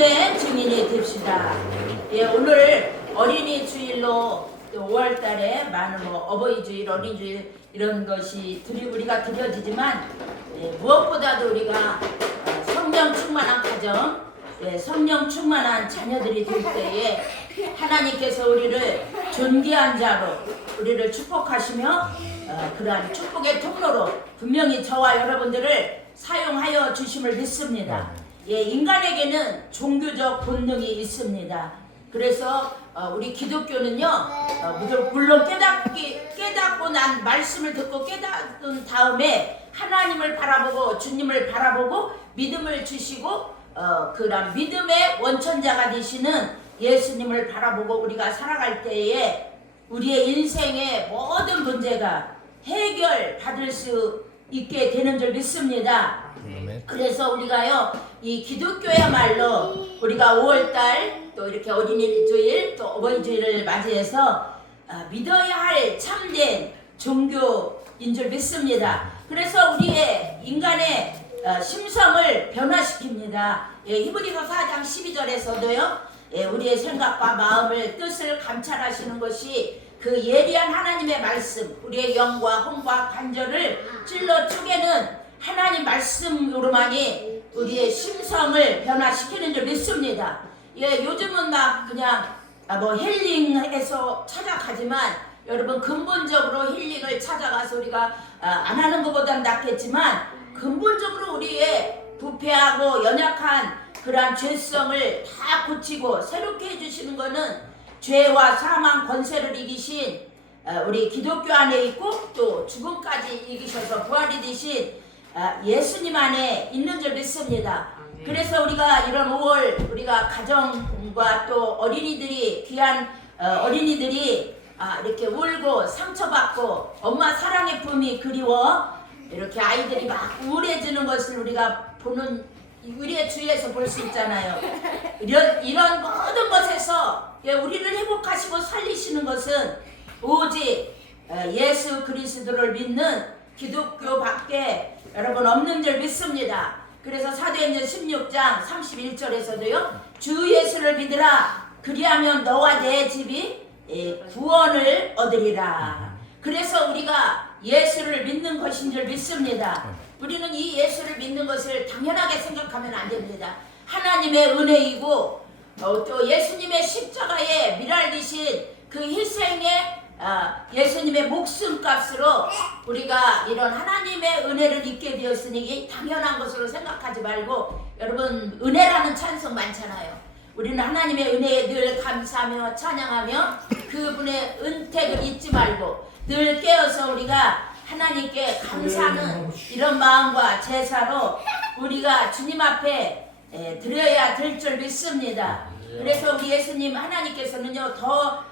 믿음의 증인이 됩시다. 예, 오늘 어린이 주일로 5월달에 많은 어버이 주일, 어린이 주일 이런 것이 우리가 드려지지만 무엇보다도 우리가 성령 충만한 가정, 성령 충만한 자녀들이 될 때에 하나님께서 우리를 존귀한 자로 우리를 축복하시며 그러한 축복의 통로로 분명히 저와 여러분들을 사용하여 주심을 믿습니다. 인간에게는 종교적 본능이 있습니다. 그래서 우리 기독교는요, 물론 깨닫고 난 말씀을 듣고 깨닫은 다음에 하나님을 바라보고 주님을 바라보고 믿음을 주시고 그런 믿음의 원천자가 되시는 예수님을 바라보고 우리가 살아갈 때에 우리의 인생의 모든 문제가 해결받을 수 있게 되는 줄 믿습니다. 그래서 우리가요, 이 기독교야말로 우리가 5월달 또 이렇게 어린이 주일 또 어버이 주일을 맞이해서 믿어야 할 참된 종교인 줄 믿습니다. 그래서 우리의 인간의 심성을 변화시킵니다. 히브리서 4장 12절에서도요, 우리의 생각과 마음을 뜻을 감찰하시는 것이 그 예리한 하나님의 말씀, 우리의 영과 혼과 관절을 찔러 쪼개는 하나님 말씀으로만이 우리의 심성을 변화시키는 줄 믿습니다. 요즘은 막 그냥 힐링해서 찾아가지만 여러분 근본적으로 힐링을 찾아가서 우리가 안 하는 것보단 낫겠지만 근본적으로 우리의 부패하고 연약한 그러한 죄성을 다 고치고 새롭게 해주시는 것은 죄와 사망 권세를 이기신 우리 기독교 안에 있고 또 죽음까지 이기셔서 부활이 되신 예수님 안에 있는 줄 믿습니다. 그래서 우리가 이런 5월 우리가 가정과 또 어린이들이 귀한 어린이들이 이렇게 울고 상처받고 엄마 사랑의 품이 그리워 이렇게 아이들이 막 우울해지는 것을 우리가 보는 우리의 주위에서 볼 수 있잖아요. 이런 모든 것에서 우리를 회복하시고 살리시는 것은 오직 예수 그리스도를 믿는 기독교밖에 여러분 없는 줄 믿습니다. 그래서 사도행전 16장 31절에서도요, 주 예수를 믿으라 그리하면 너와 내 집이 구원을 얻으리라. 그래서 우리가 예수를 믿는 것인 줄 믿습니다. 우리는 이 예수를 믿는 것을 당연하게 생각하면 안 됩니다. 하나님의 은혜이고 또 예수님의 십자가에 미랄되신 그 희생의 예수님의 목숨값으로 우리가 이런 하나님의 은혜를 입게 되었으니 당연한 것으로 생각하지 말고, 여러분 은혜라는 찬송 많잖아요. 우리는 하나님의 은혜에 늘 감사하며 찬양하며 그분의 은택을 잊지 말고 늘 깨어서 우리가 하나님께 감사하는 이런 마음과 제사로 우리가 주님 앞에 드려야 될 줄 믿습니다. 그래서 우리 예수님 하나님께서는요, 더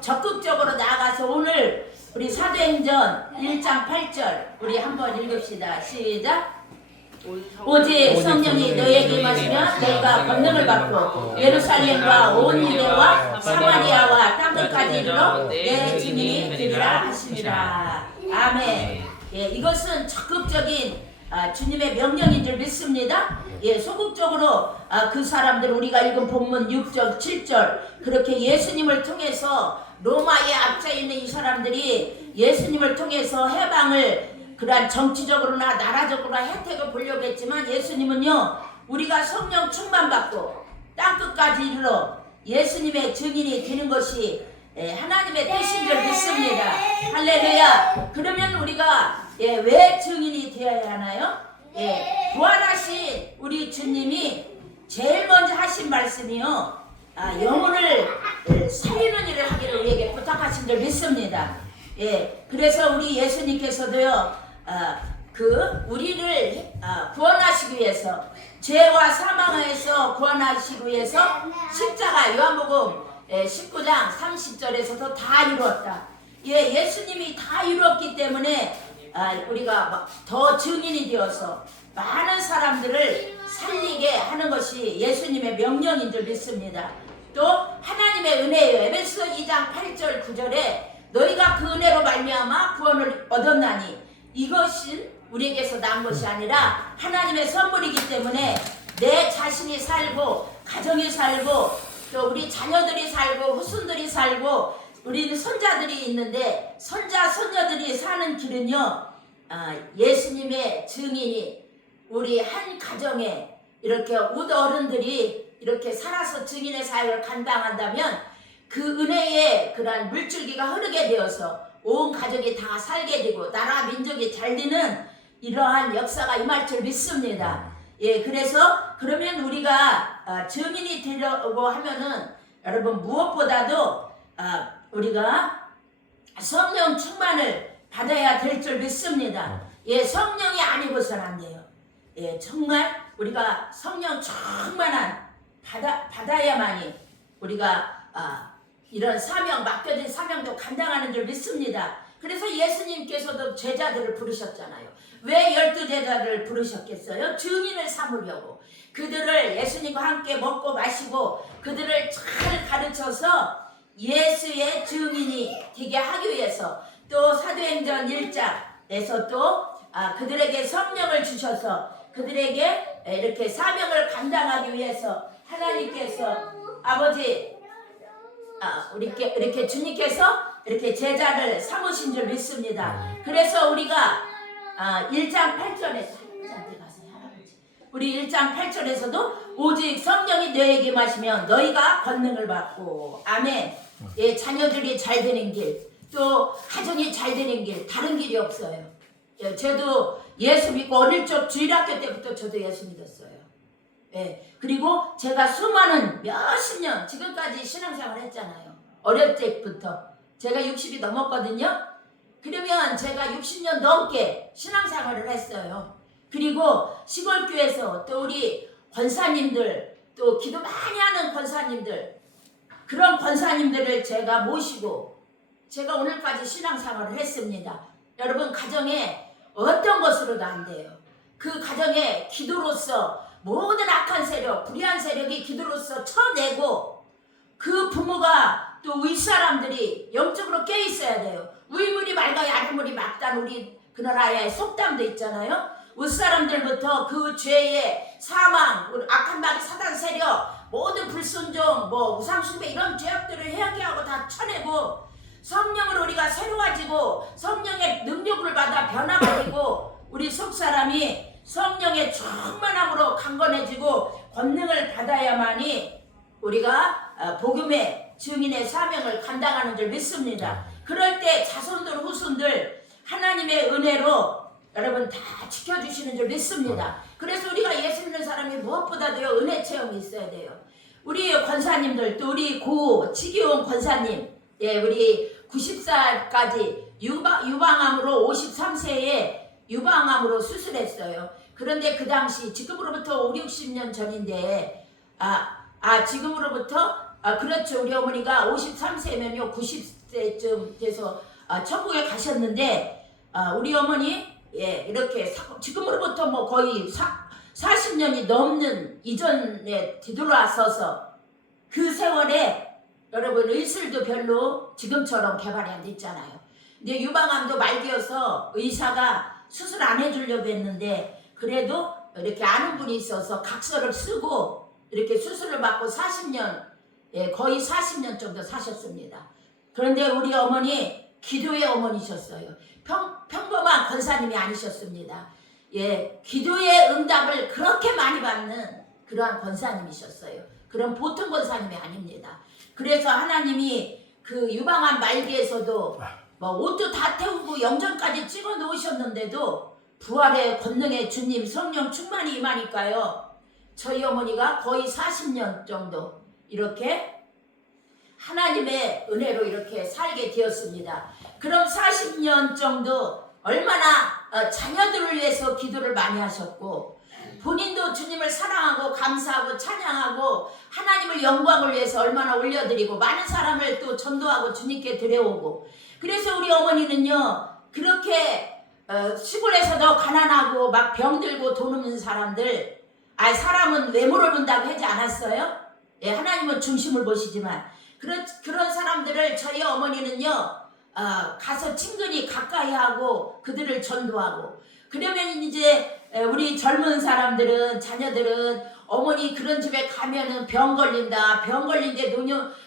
적극적으로 나아가서 오늘 우리 사도행전 1장 8절 우리 한번 읽읍시다. 시작. 오직 성령이 너희에게 임하시면 너희가 권능을 받고 예루살렘과 온 유대와 사마리아와 땅끝까지 이르러 내 증인이 되리라 하시니라. 아멘. 이것은 적극적인 주님의 명령인 줄 믿습니다. 소극적으로 그 사람들 우리가 읽은 본문 6절 7절 그렇게 예수님을 통해서 로마의 앞서 있는 이 사람들이 예수님을 통해서 해방을 그러한 정치적으로나 나라적으로나 혜택을 보려고 했지만, 예수님은요, 우리가 성령 충만받고 땅끝까지 이르러 예수님의 증인이 되는 것이 하나님의 뜻인 줄 믿습니다. 할렐루야. 그러면 우리가 왜 증인이 되어야 하나요? 부활하신 우리 주님이 제일 먼저 하신 말씀이요, 영혼을 살리는 일을 하기를 우리에게 부탁하신 줄 믿습니다. 그래서 우리 예수님께서도요, 우리를 구원하시기 위해서, 죄와 사망에서 구원하시기 위해서 십자가, 요한복음 19장 30절에서도 다 이루었다. 예수님이 다 이루었기 때문에 우리가 더 증인이 되어서 많은 사람들을 살리게 하는 것이 예수님의 명령인 줄 믿습니다. 또 하나님의 은혜예요. 에베소 2장 8절 9절에 너희가 그 은혜로 말미암아 구원을 얻었나니 이것은 우리에게서 난 것이 아니라 하나님의 선물이기 때문에 내 자신이 살고 가정이 살고 또 우리 자녀들이 살고 후손들이 살고 우리는 손자들이 있는데 손자 손녀들이 사는 길은요 예수님의 증인이 우리 한 가정에 이렇게 우리 어른들이 이렇게 살아서 증인의 사역을 감당한다면 그 은혜의 그러한 물줄기가 흐르게 되어서 온 가족이 다 살게 되고 나라 민족이 잘 되는 이러한 역사가 임할 줄 믿습니다. 예, 그래서 그러면 우리가 증인이 되려고 하면은 여러분 무엇보다도 우리가 성령 충만을 받아야 될 줄 믿습니다. 예, 성령이 아니고서는 안 돼요. 예, 정말 우리가 성령 충만한 받아야만이 우리가 이런 사명, 맡겨진 사명도 감당하는 줄 믿습니다. 그래서 예수님께서도 제자들을 부르셨잖아요. 왜 12제자를 부르셨겠어요? 증인을 삼으려고. 그들을 예수님과 함께 먹고 마시고 그들을 잘 가르쳐서 예수의 증인이 되게 하기 위해서 또 사도행전 1장에서 또 그들에게 성령을 주셔서 그들에게 이렇게 사명을 감당하기 위해서 하나님께서 아버지 이렇게 주님께서 이렇게 제자를 삼으신 줄 믿습니다. 그래서 우리가 1장 8절에 우리 1장 8절에서도 오직 성령이 너에게 마시면 너희가 권능을 받고 아멘. 예, 자녀들이 잘 되는 길, 또 가정이 잘 되는 길, 다른 길이 없어요. 예, 저도 예수 믿고 어릴 적 주일학교 때부터 저도 예수 믿었어요. 예, 그리고 제가 수많은 몇십 년 지금까지 신앙생활 했잖아요. 어릴 때부터 제가 60이 넘었거든요. 그러면 제가 60년 넘게 신앙생활을 했어요. 그리고 시골교회에서 또 우리 권사님들 또 기도 많이 하는 권사님들 그런 권사님들을 제가 모시고 제가 오늘까지 신앙생활을 했습니다. 여러분 가정에 어떤 것으로도 안 돼요. 그 가정에 기도로서 모든 악한 세력, 불의한 세력이 기도로서 쳐내고 그 부모가 또 윗사람들이 영적으로 깨있어야 돼요. 위물이 맑아야 아랫물이 맑다는 우리 그 나라의 속담도 있잖아요. 윗사람들부터 그 죄의 사망, 악한 마귀 사단 세력, 모든 불순종, 우상숭배 이런 죄악들을 회개하고 다 쳐내고 성령을 우리가 새로워지고 성령의 능력을 받아 변화가 되고 우리 속사람이 성령의 충만함으로 강건해지고 권능을 받아야만이 우리가 복음의 증인의 사명을 감당하는 줄 믿습니다. 그럴 때 자손들 후손들 하나님의 은혜로 여러분 다 지켜주시는 줄 믿습니다. 그래서 우리가 예수 믿는 사람이 무엇보다도요 은혜 체험이 있어야 돼요. 우리 권사님들 또 우리 고 지기용 권사님 예 우리 90살까지 유방암으로 53세에 유방암으로 수술했어요. 그런데 그 당시 지금으로부터 5, 60년 전인데 지금으로부터 그렇죠. 우리 어머니가 53세면요 90세쯤 돼서 천국에 가셨는데 우리 어머니 예 이렇게 지금으로부터 거의 40년이 넘는 이전에 뒤돌아서서 그 세월에 여러분 의술도 별로 지금처럼 개발이 안 됐잖아요. 근데 유방암도 말기여서 의사가 수술 안 해주려고 했는데 그래도 이렇게 아는 분이 있어서 각서를 쓰고 이렇게 수술을 받고 40년 예, 거의 40년 정도 사셨습니다. 그런데 우리 어머니 기도의 어머니셨어요. 평범한 권사님이 아니셨습니다. 예, 기도의 응답을 그렇게 많이 받는 그러한 권사님이셨어요. 그런 보통 권사님이 아닙니다. 그래서 하나님이 그 유방암 말기에서도 옷도 다 태우고 영전까지 찍어 놓으셨는데도 부활의 권능의 주님 성령 충만히 임하니까요. 저희 어머니가 거의 40년 정도 이렇게 하나님의 은혜로 이렇게 살게 되었습니다. 그럼 40년 정도 얼마나 자녀들을 위해서 기도를 많이 하셨고 본인도 주님을 사랑하고 감사하고 찬양하고 하나님을 영광을 위해서 얼마나 올려드리고 많은 사람을 또 전도하고 주님께 데려오고 그래서 우리 어머니는요 그렇게 시골에서도 가난하고 막 병들고 돈 없는 사람들 사람은 외모를 본다고 하지 않았어요? 예, 하나님은 중심을 보시지만 그런 사람들을 저희 어머니는요 가서 친근히 가까이 하고 그들을 전도하고 그러면 이제 우리 젊은 사람들은 자녀들은 어머니 그런 집에 가면은 병 걸린다. 병 걸린데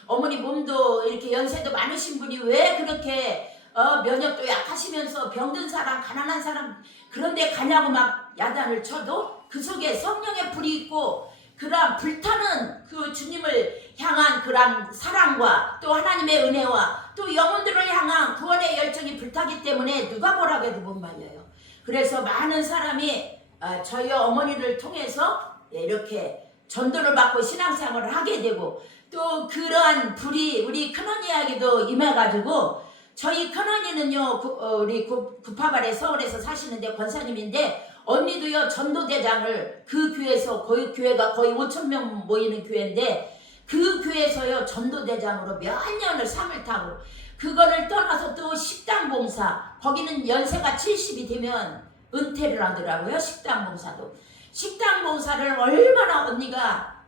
어머니 몸도 이렇게 연세도 많으신 분이 왜 그렇게 면역도 약하시면서 병든 사람, 가난한 사람 그런데 가냐고 막 야단을 쳐도 그 속에 성령의 불이 있고 그런 불타는 그 주님을 향한 그런 사랑과 또 하나님의 은혜와 또 영혼들을 향한 구원의 열정이 불타기 때문에 누가 뭐라고 해도 못 말려요. 그래서 많은 사람이 저희 어머니를 통해서 이렇게 전도를 받고 신앙생활을 하게 되고 또 그러한 불이 우리 큰언니에게도 임해가지고 저희 큰언니는요 우리 구파발에 서울에서 사시는데 권사님인데 언니도요 전도대장을 그 교회에서 거의 교회가 거의 5,000명 모이는 교회인데 그 교회에서요 전도대장으로 몇 년을 상을 타고 그거를 떠나서 또 식당봉사 거기는 연세가 70이 되면 은퇴를 하더라고요. 식당봉사도 식당봉사를 얼마나 언니가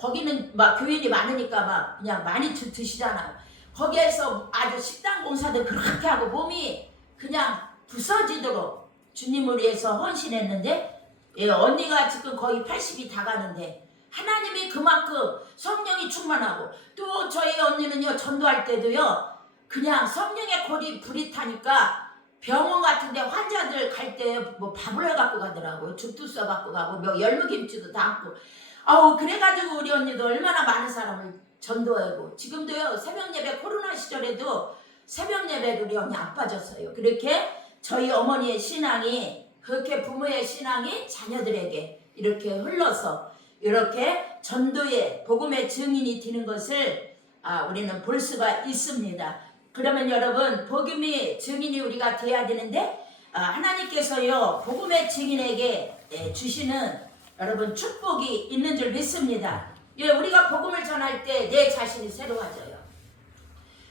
거기는 막 교인이 많으니까 막 그냥 많이 드시잖아요. 거기에서 아주 식당봉사도 그렇게 하고 몸이 그냥 부서지도록 주님을 위해서 헌신했는데 언니가 지금 거의 80이 다 가는데 하나님이 그만큼 성령이 충만하고 또 저희 언니는요 전도할 때도요 그냥 성령의 불이 타니까 병원 같은데 환자들 갈 때 뭐 밥을 해갖고 가더라고요. 죽도 써갖고 가고 뭐 열무김치도 담고 그래가지고 우리 언니도 얼마나 많은 사람을 전도하고 지금도요 새벽예배 코로나 시절에도 새벽예배를 우리 언니 안 빠졌어요. 그렇게 저희 어머니의 신앙이 그렇게 부모의 신앙이 자녀들에게 이렇게 흘러서 이렇게 전도의 복음의 증인이 되는 것을 우리는 볼 수가 있습니다. 그러면 여러분 복음의 증인이 우리가 돼야 되는데 하나님께서요 복음의 증인에게 주시는 여러분 축복이 있는 줄 믿습니다. 우리가 복음을 전할 때 내 자신이 새로워져요.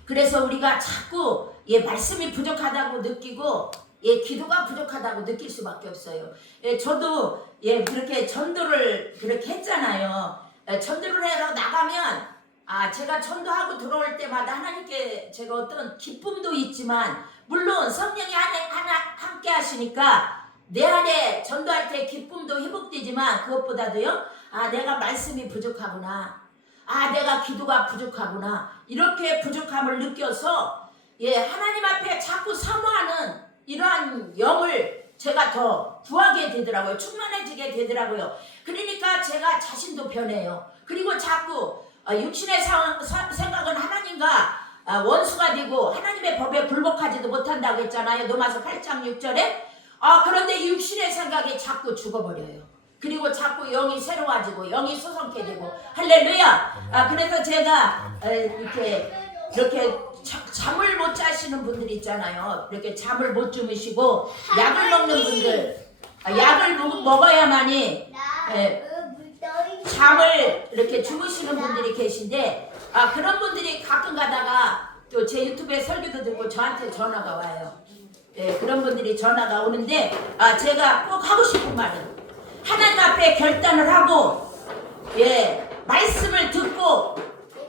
그래서 우리가 자꾸 말씀이 부족하다고 느끼고 기도가 부족하다고 느낄 수밖에 없어요. 저도 그렇게 전도를 그렇게 했잖아요. 전도를 하러 나가면 제가 전도하고 들어올 때마다 하나님께 제가 어떤 기쁨도 있지만 물론 성령이 함께 하시니까 내 안에 전도할 때 기쁨도 회복되지만 그것보다도요 내가 말씀이 부족하구나 내가 기도가 부족하구나 이렇게 부족함을 느껴서 하나님 앞에 자꾸 사모하는 이러한 영을 제가 더 구하게 되더라고요. 충만해지게 되더라고요. 그러니까 제가 자신도 변해요. 그리고 자꾸 육신의 생각은 하나님과 원수가 되고 하나님의 법에 굴복하지도 못한다고 했잖아요. 로마서 8장 6절에 그런데 육신의 생각이 자꾸 죽어버려요. 그리고 자꾸 영이 새로워지고 영이 소성케 되고 할렐루야. 그래서 제가 이렇게 잠을 못 자시는 분들 있잖아요. 이렇게 잠을 못 주무시고 약을 먹는 분들 약을 먹어야만이 잠을 이렇게 주무시는 분들이 계신데 그런 분들이 가끔 가다가 또 제 유튜브에 설교도 듣고 저한테 전화가 와요. 그런 분들이 전화가 오는데 제가 꼭 하고 싶은 말은 하나님 앞에 결단을 하고 말씀을 듣고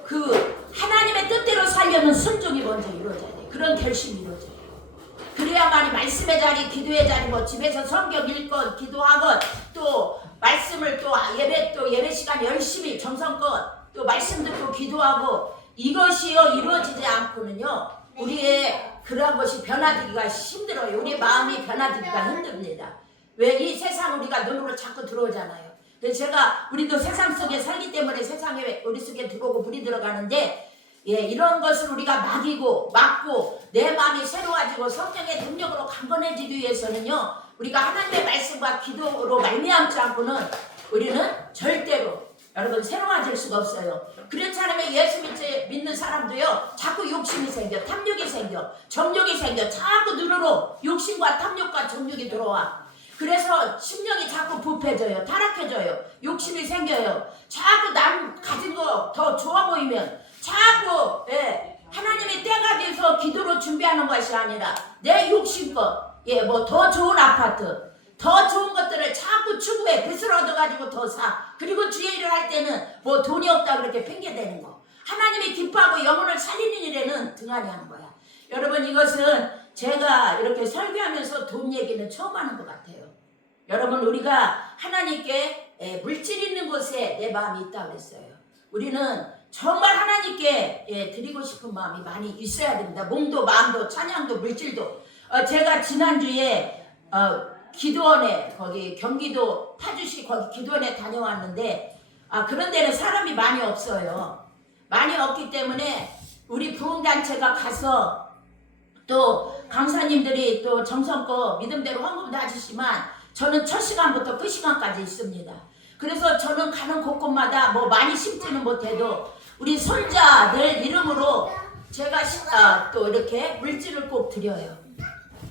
그 하나님의 뜻대로 살려면 순종이 먼저 이루어져야 돼. 그런 결심이 이루어져요. 그래야만이 말씀의 자리, 기도의 자리, 뭐 집에서 성경 읽건 기도하건 또 말씀을 또 예배 시간 열심히 정성껏 또 말씀 듣고 기도하고 이것이요 이루어지지 않고는요 우리의 그러한 것이 변화되기가 힘들어요. 우리의 마음이 변화되기가 힘듭니다. 왜 이 세상 우리가 눈으로 자꾸 들어오잖아요. 그래서 우리도 세상 속에 살기 때문에 세상에 우리 속에 들어오고 불이 들어가는데 이런 것을 우리가 막고 내 마음이 새로워지고 성령의 능력으로 강건해지기 위해서는요 우리가 하나님의 말씀과 기도로 말미암지 않고는 우리는 절대로 여러분 새로워질 수가 없어요. 그렇지 않으면 예수 믿는 사람도요 자꾸 욕심이 생겨, 탐욕이 생겨, 정욕이 생겨. 자꾸 눈으로 욕심과 탐욕과 정욕이 들어와. 그래서 심령이 자꾸 부패져요. 타락해져요. 욕심이 생겨요. 자꾸 남 가진 거 더 좋아 보이면 자꾸 하나님의 때가 돼서 기도로 준비하는 것이 아니라 내 욕심껏 뭐 더 좋은 아파트 더 좋은 것들을 자꾸 추구해. 빚을 얻어가지고 더 사. 그리고 주의 일을 할 때는 뭐 돈이 없다 그렇게 핑계대는 거. 하나님이 기뻐하고 영혼을 살리는 일에는 등한히 하는 거야. 여러분 이것은 제가 이렇게 설교하면서 돈 얘기는 처음 하는 것 같아요. 여러분 우리가 하나님께 물질 있는 곳에 내 마음이 있다 그랬어요. 우리는 정말 하나님께 드리고 싶은 마음이 많이 있어야 됩니다. 몸도 마음도 찬양도 물질도. 제가 지난주에 기도원에 거기 경기도 파주시 거기 기도원에 다녀왔는데 그런 데는 사람이 많이 없어요. 많이 없기 때문에 우리 부흥단체가 가서 또 강사님들이 또 정성껏 믿음대로 헌금도 해주시지만 저는 첫 시간부터 끝 시간까지 있습니다. 그래서 저는 가는 곳곳마다 뭐 많이 심지는 못해도 우리 손자들 이름으로 제가 또 이렇게 물질을 꼭 드려요.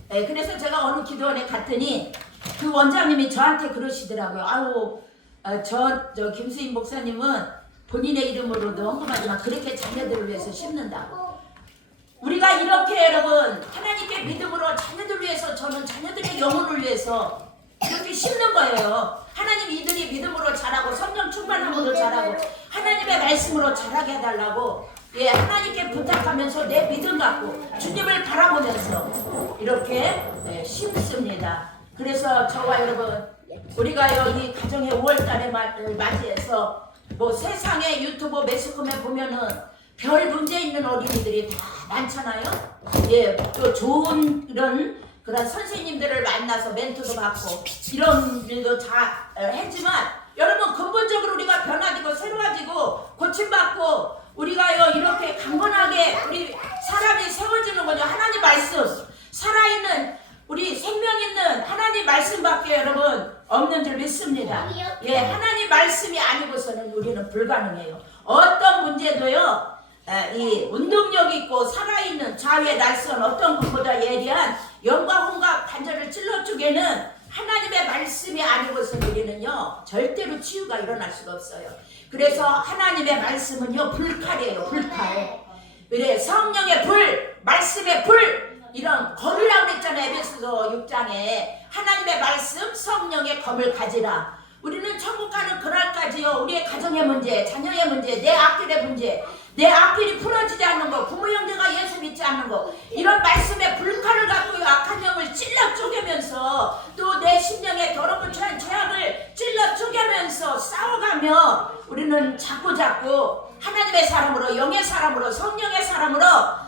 그래서 제가 어느 기도원에 갔더니 그 원장님이 저한테 그러시더라고요. 아우 저 김수인 목사님은 본인의 이름으로도 헌금하지만 그렇게 자녀들을 위해서 심는다고. 우리가 이렇게 여러분 하나님께 믿음으로 자녀들 위해서 저는 자녀들의 영혼을 위해서 이렇게 심는 거예요. 하나님 이들이 믿음으로 자라고 성령 충만함으로 자라고 하나님의 말씀으로 자라게 해달라고 하나님께 부탁하면서 내 믿음 갖고 주님을 바라보면서 이렇게 심습니다. 그래서 저와 여러분 우리가 여기 가정의 5월달에 맞이해서 뭐 세상에 유튜브 매스컴에 보면은 별 문제 있는 어린이들이 다 많잖아요. 또 좋은 그런 선생님들을 만나서 멘토도 받고 이런 일도 다 했지만 여러분 근본적으로 우리가 변화되고 새로워지고 고침받고 우리가요 이렇게 강건하게 우리 사람이 세워지는 거죠. 하나님 말씀 살아있는 우리 생명 있는 하나님 말씀밖에 여러분 없는 줄 믿습니다. 하나님 말씀이 아니고서는 우리는 불가능해요. 어떤 문제도요 이 운동력 있고 살아있는 자유의 날선 어떤 것보다 예리한 영과 혼과 관절을 찔러주게는 하나님의 말씀이 아니고서는 우리는요 절대로 치유가 일어날 수가 없어요. 그래서 하나님의 말씀은요 불칼이에요. 불칼. 그래 성령의 불, 말씀의 불 이런 검이라고 그랬잖아요. 에베소서 6장에 하나님의 말씀 성령의 검을 가지라. 우리는 천국 가는 그날까지요 우리의 가정의 문제, 자녀의 문제, 내 앞길의 문제, 내 앞길이 풀어지지 않는 거, 부모 형제가 예수 믿지 않는 거 이런 말씀의 불칼을 갖고 악한 영을 찔러 쪼개면서 또 내 심령의 더러운 죄악을 찔러 쪼개면서 싸워가며 우리는 자꾸 하나님의 사람으로 영의 사람으로 성령의 사람으로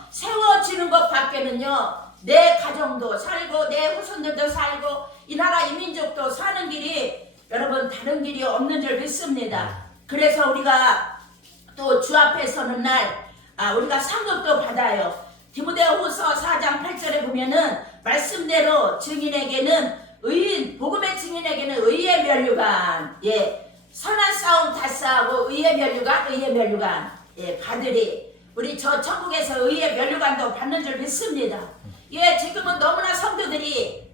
세워지는 것 밖에는요 내 가정도 살고 내 후손들도 살고 이 나라 이 민족도 사는 길이 여러분 다른 길이 없는 줄 믿습니다. 그래서 우리가 또 주 앞에 서는 날 우리가 상급도 받아요. 디모데후서 4장 8절에 보면은 말씀대로 증인에게는 의인 복음의 증인에게는 의의 면류관 선한 싸움 다 싸우고 의의 면류관 받으리. 우리 저 천국에서 의의 면류관도 받는 줄 믿습니다. 지금은 너무나 성도들이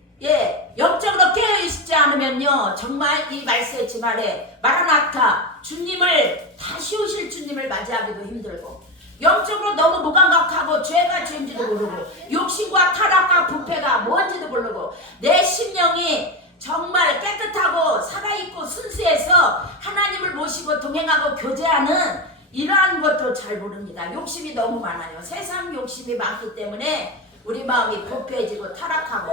영적으로 깨어있지 않으면요 정말 이 말세치 말에 마라나타 주님을 다시 오실 주님을 맞이하기도 힘들고 영적으로 너무 무감각하고 죄가 죄인지도 모르고 욕심과 타락과 부패가 뭔지도 모르고 내 심령이 정말 깨끗하고 살아있고 순수해서 하나님을 모시고 동행하고 교제하는 이러한 것도 잘 모릅니다. 욕심이 너무 많아요. 세상 욕심이 많기 때문에 우리 마음이 부패해지고 타락하고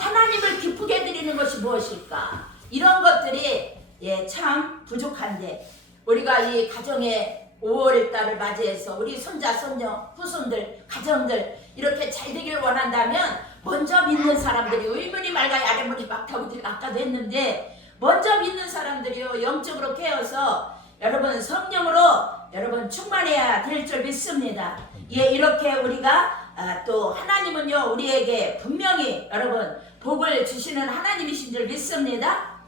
하나님을 기쁘게 드리는 것이 무엇일까? 이런 것들이 참 부족한데 우리가 이 가정의 5월달을 맞이해서 우리 손자, 손녀, 후손들, 가정들 이렇게 잘 되길 원한다면 먼저 믿는 사람들이 의문이 맑아야 아래문이 막다고 아까도 했는데 먼저 믿는 사람들이요 영적으로 깨어서 여러분 성령으로 여러분 충만해야 될 줄 믿습니다. 이렇게 우리가 또 하나님은요 우리에게 분명히 여러분 복을 주시는 하나님이신 줄 믿습니다.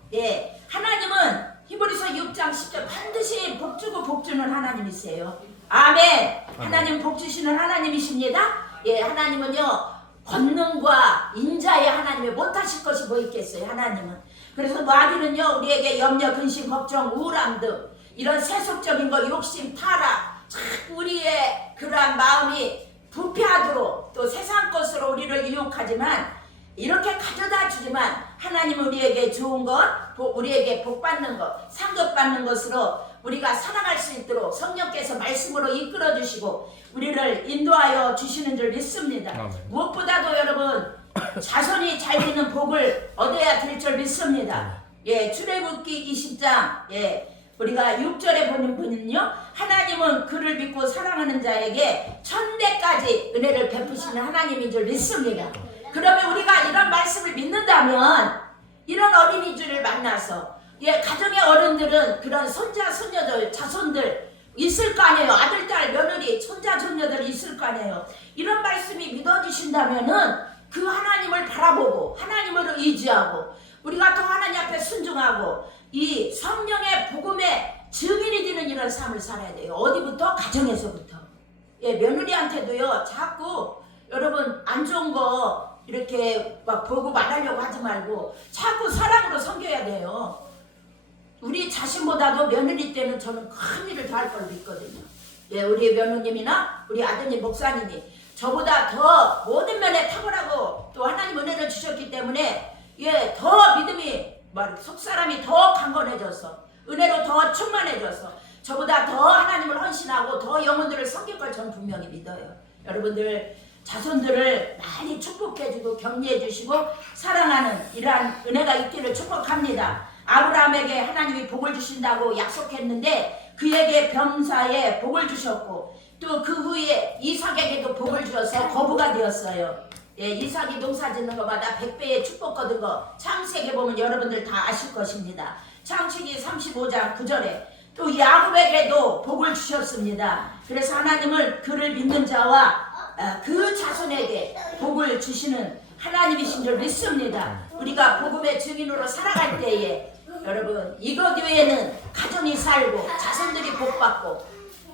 하나님은 히브리서 6장 10절 반드시 복 주고 복 주는 하나님이세요. 아멘. 하나님 복 주시는 하나님이십니다. 하나님은요 권능과 인자의 하나님이 못하실 것이 뭐 있겠어요. 하나님은. 그래서 마귀는요 우리에게 염려, 근심, 걱정, 우울함 등 이런 세속적인 거 욕심, 타락 우리의 그러한 마음이 부패하도록 또 세상 것으로 우리를 유혹하지만 이렇게 가져다 주지만 하나님은 우리에게 좋은 것, 우리에게 복 받는 것, 상급 받는 것으로 우리가 살아갈 수 있도록 성령께서 말씀으로 이끌어 주시고 우리를 인도하여 주시는 줄 믿습니다. 무엇보다도 여러분 자손이 잘 되는 복을 얻어야 될 줄 믿습니다. 출애굽기 20장 우리가 6절에 보는 분은요, 하나님은 그를 믿고 사랑하는 자에게 천대까지 은혜를 베푸시는 하나님인 줄 믿습니다. 그러면 우리가 이런 말씀을 믿는다면 이런 어린이들을 만나서 가정의 어른들은 그런 손자, 손녀들, 자손들 있을 거 아니에요. 아들, 딸, 며느리, 손자, 손녀들 있을 거 아니에요. 이런 말씀이 믿어지신다면은 그 하나님을 바라보고 하나님을 의지하고 우리가 더 하나님 앞에 순종하고 이 성령의 복음의 증인이 되는 이런 삶을 살아야 돼요. 어디부터? 가정에서부터. 며느리한테도요, 자꾸 여러분 안 좋은 거 이렇게 막 보고 말하려고 하지 말고 자꾸 사랑으로 섬겨야 돼요. 우리 자신보다도 며느리 때는 저는 큰 일을 더 할 걸 믿거든요. 우리 며느님이나 우리 아드님 목사님이 저보다 더 모든 면에 탁월하고 또 하나님 은혜를 주셨기 때문에 더 믿음이 속사람이 더 강건해져서 은혜로 더 충만해져서 저보다 더 하나님을 헌신하고 더 영혼들을 섬길 걸 저는 분명히 믿어요. 여러분들 자손들을 많이 축복해주고 격려해주시고 사랑하는 이러한 은혜가 있기를 축복합니다. 아브라함에게 하나님이 복을 주신다고 약속했는데 그에게 병사에 복을 주셨고 또 그 후에 이삭에게도 복을 주어서 거부가 되었어요. 이삭이 농사 짓는 것마다 100배의 축복 거둔 거 창세기 보면 여러분들 다 아실 것입니다. 창세기 35장 9절에 또 야곱에게도 복을 주셨습니다. 그래서 하나님은 그를 믿는 자와 그 자손에게 복을 주시는 하나님이신 줄 믿습니다. 우리가 복음의 증인으로 살아갈 때에 여러분 이것 외에는 가정이 살고 자손들이 복받고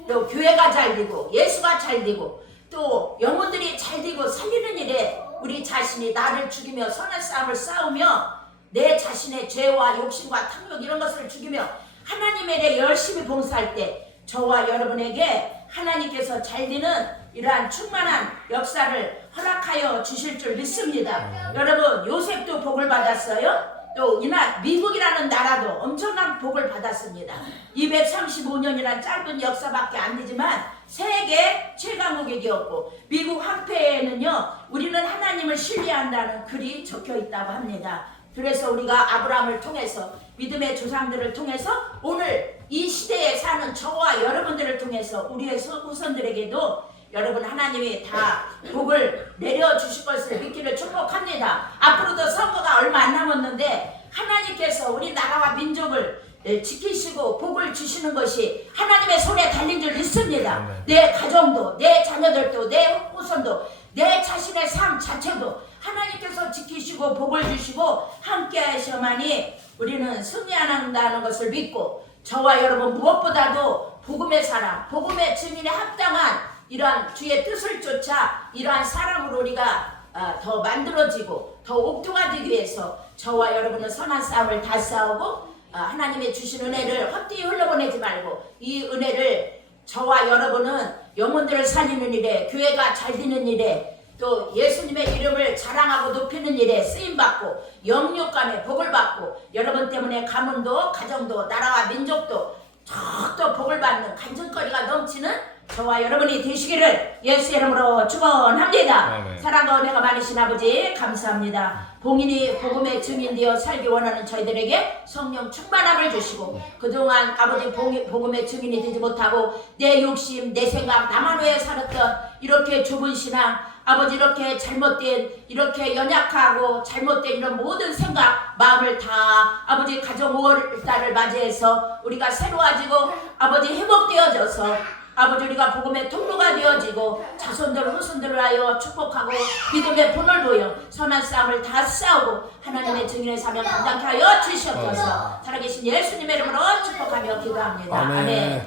또 교회가 잘 되고 예수가 잘 되고 또 영혼들이 잘 되고 살리는 일에 우리 자신이 나를 죽이며 선한 싸움을 싸우며 내 자신의 죄와 욕심과 탐욕 이런 것을 죽이며 하나님의 일에 열심히 봉사할 때 저와 여러분에게 하나님께서 잘 되는 이러한 충만한 역사를 허락하여 주실 줄 믿습니다. 여러분 요셉도 복을 받았어요. 또 이날 미국이라는 나라도 엄청난 복을 받았습니다. 235년이란 짧은 역사밖에 안 되지만 세계 최강국이 되었고 미국 화폐에는요 우리는 하나님을 신뢰한다는 글이 적혀 있다고 합니다. 그래서 우리가 아브라함을 통해서 믿음의 조상들을 통해서 오늘 이 시대에 사는 저와 여러분들을 통해서 우리의 후손들에게도 여러분 하나님이 다 복을 내려주실 것을 믿기를 축복합니다. 앞으로도 선거가 얼마 안 남았는데 하나님께서 우리나라와 민족을 지키시고 복을 주시는 것이 하나님의 손에 달린 줄 믿습니다. 내 가정도 내 자녀들도 내 후손도 내 자신의 삶 자체도 하나님께서 지키시고 복을 주시고 함께 하셔만이 우리는 승리한다는 것을 믿고 저와 여러분 무엇보다도 복음의 사랑 복음의 증인에 합당한 이러한 주의 뜻을 쫓아 이러한 사람으로 우리가 더 만들어지고 더 옥토가 되기 위해서 저와 여러분은 선한 싸움을 다 싸우고 하나님의 주신 은혜를 헛되이 흘러보내지 말고 이 은혜를 저와 여러분은 영혼들을 살리는 일에 교회가 잘 되는 일에 또 예수님의 이름을 자랑하고 높이는 일에 쓰임받고 영육간에 복을 받고 여러분 때문에 가문도 가정도 나라와 민족도 더 복을 받는 간증거리가 넘치는 저와 여러분이 되시기를 예수 이름으로 축원합니다. 아멘. 사랑과 은혜가 많으신 아버지 감사합니다. 봉인이 복음의 증인되어 살기 원하는 저희들에게 성령 충만함을 주시고 그동안 아버지 복음의 증인이 되지 못하고 내 욕심 내 생각 나만 위해 살았던 이렇게 좁은 신앙 아버지 이렇게 잘못된 이렇게 연약하고 잘못된 이런 모든 생각 마음을 다 아버지 가정 5월달을 맞이해서 우리가 새로워지고 아버지 회복되어져서 아버지 우리가 복음의 통로가 되어지고 자손들 후손들을 하여 축복하고 믿음의 본을 보여 선한 싸움을 다 싸우고 하나님의 증인의 사명 감당케 하여 주시옵소서. 살아계신 예수님의 이름으로 축복하며 기도합니다. 아멘. 아멘.